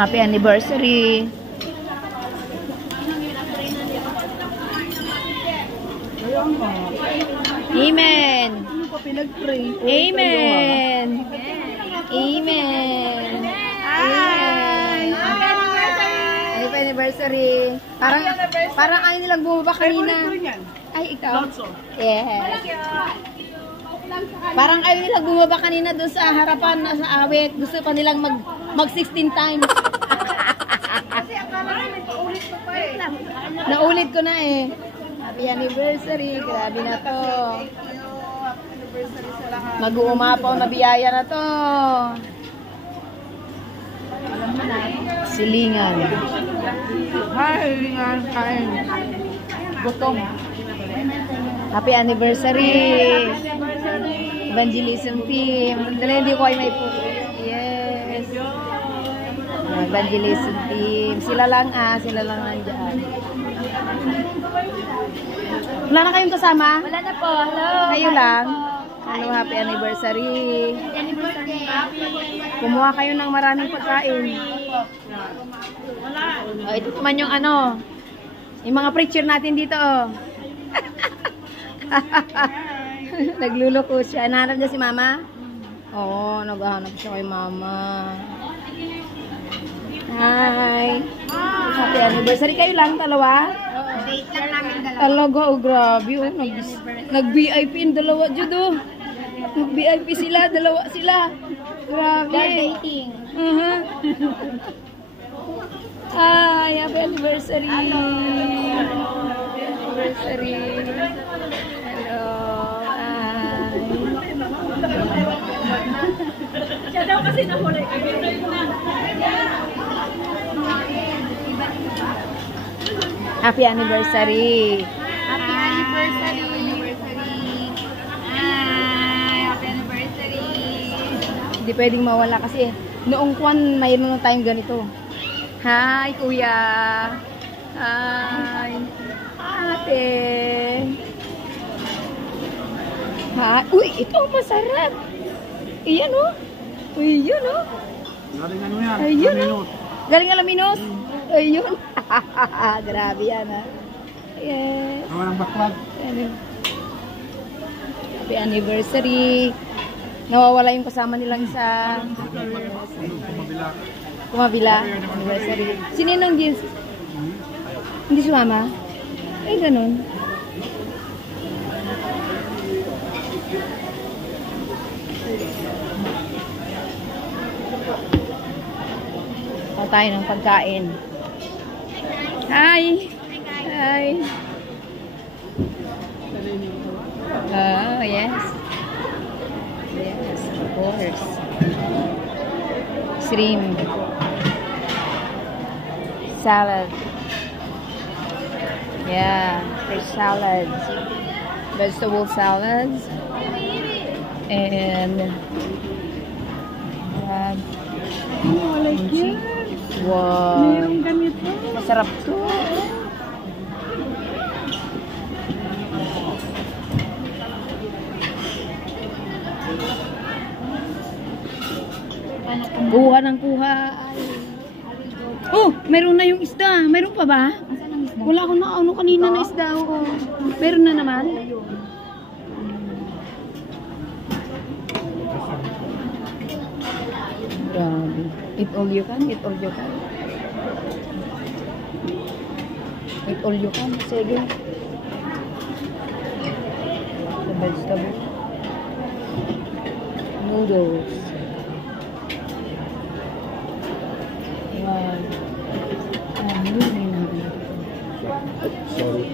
Happy anniversary. Amen. Amen. Amen. Happy anniversary. Parang ayaw nilang bumaba kanina. Ay, ikaw? Yes. Parang ayaw nilang bumaba kanina doon sa harapan na sa awit. Gusto pa nilang mag 16 times. Kasi akala namin paulit ko pa eh. Naulit ko na eh. Happy anniversary. Grabe na to. Happy anniversary sa lahat. Mag-uumapaw na biyaya na to. Silingan. Hi, Lingan. Kain. Gutom. Happy anniversary. Evangelism team. Dali, hindi ko ay may po. Yes. Evangelism team. Sila lang nandiyan. Wala na kayong kasama? Wala na po. Hello. Kayo lang? Hello, happy anniversary. Kumuha kayo ng maraming pagkain. Oh, ito naman yung yung mga preacher natin dito. Nagluloko siya. Nahanap niya si mama? Oo, naghahanap siya kay mama. Hi. Happy anniversary. Kayo lang, dalawa? Date lang namin dalawa. Talaga, oh, grabe. Oh, nag-VIP yung dalawa dyan, oh. Nag-VIP sila, dalawa sila. Grabe. They're dating. Ay, happy anniversary. Happy anniversary. Hello. Ay. Siya daw kasi nahuli. Happy anniversary. Happy anniversary. Hi, happy anniversary. Hindi pwedeng mawala kasi noong kwan mayroon na tayong ganito. Hi, kuya. Hi. Ate. Ha? Uy, ito masarap. Iyan, oh. Uy, yun, oh. Galing ano yan? Ayun, oh. Galing Alaminos? Ayun. Grabe yan, ha. Yes. Naman ang baklag. Happy anniversary. Nawawala yung kasama nilang isa. Kumabila. Anniversary. Sino nang jeans? Hindi sumama? Ay, ganun. Pa tayo ng pagkain. Hi! Hi! Oh, yes. Yes, of course. Shrimp. Salad. Yeah, fish salads. Vegetable salads. And Oh, I like it. wow. Mayroong ganito. Masarap to. Kuha ng kuha. Oh, meron na yung isda. Meron pa ba? Wala akong na kanina na isda. Oo. Meron na naman. Grabe. Eat all you can. Eat all you can. Eat all you can. Sige. The vegetable. Noodles. Wow. Noodles na natin. Sorry.